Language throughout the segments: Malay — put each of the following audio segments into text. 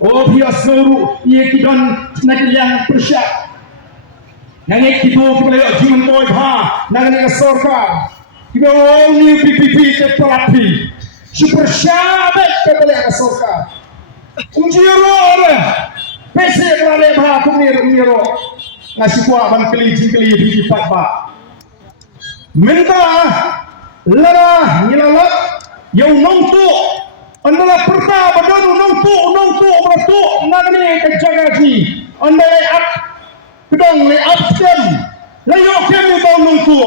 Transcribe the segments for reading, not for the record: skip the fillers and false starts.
Oh biasa seluruh ia kita nak yang Persia. Yang itu kita lihat jiman boy ha, nak ni sorkar. Kita all new PPP terapi. Super syabat kita lihat sorkar. Unjiro ada. Pese kalau lepas kumiro nasi kuah ban keli jingkeli di pat ba. Minta lara nilalat yang nongtu anda perta badanu nongtu bertu nagni kejagaji anda leap kedong leap kem layo kem itu nongtu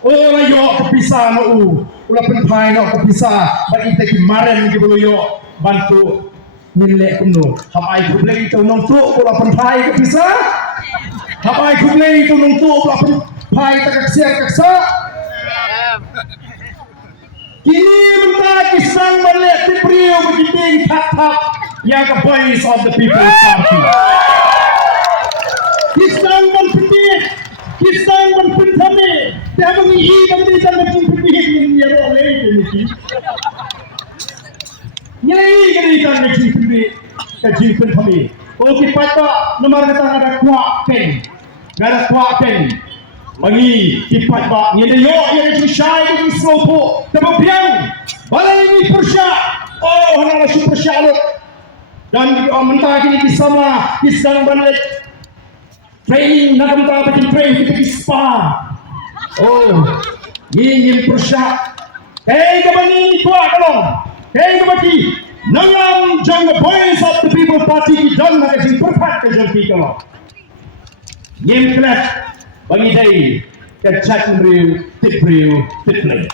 oh layo kepisah no ulah penpai no kepisah bagi teki maren di buluyo bantu nilai kuno hapai kublai itu nongtu ulah penpai kepisah hapai kublai itu nongtu ulah penpai kaksa kini mentah kisang balik di priyo begitu tatap yang the voice of the people party. Kisang berpikir, kisang berpikir, dia mengihi dan tidak berpikir ini oleh ini. Nyai kita berpikir kejimpen kami. Oh kita nomor kita ada kuat pen. Bagi tipat ba ni yo yang syai di slopo kemudian balai ini Persia oh hana super Persia dan mentah ini bersama kisang balik training nak mentah bikin training kita spa oh ini Persia kebani kuat kalau kebati nangam jang the voice of the people party dan nak jadi perfect jadi kalau ini kelas bagi day kecak meriu tipriu tiplay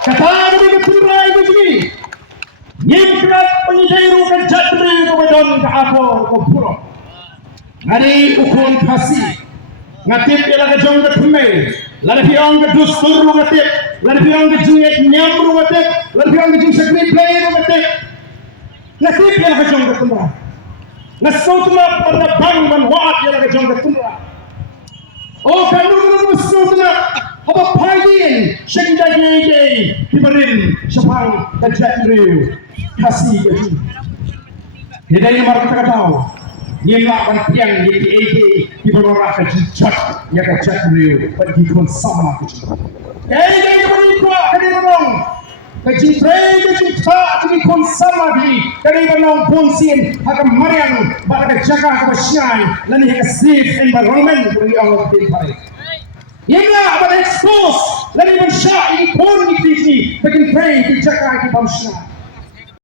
kata begitu turai begini nyimpiat bagi day ru kecak meriu kemudian ke apa ke pura ngari ukun kasih ngatip ialah kejong ke pemai lalu piang ke dustur ru ngatip lalu piang ke jingit nyam ru ngatip lalu piang ke jing sekri play ru ngatip ngatip ialah kejong ke pemai ngasutma pada bang dan waat ialah kejong ke pemai oh kamu musnudna apa pagi sehingga jadi diberin sepang kejat riu kasih jadi jadi nomor kita tahu nilai bantian di PAD di bawah kejat ya kejat riu pergi kon sama kejat jadi berikut kali ngomong kejit tak di kon sama di kali ngomong ponsin akan marian pada jaga kebersihan dan safe environment bagi Allah Taala. Ia akan expose dan mensyai pun di sini bagi pray di jaga kebersihan.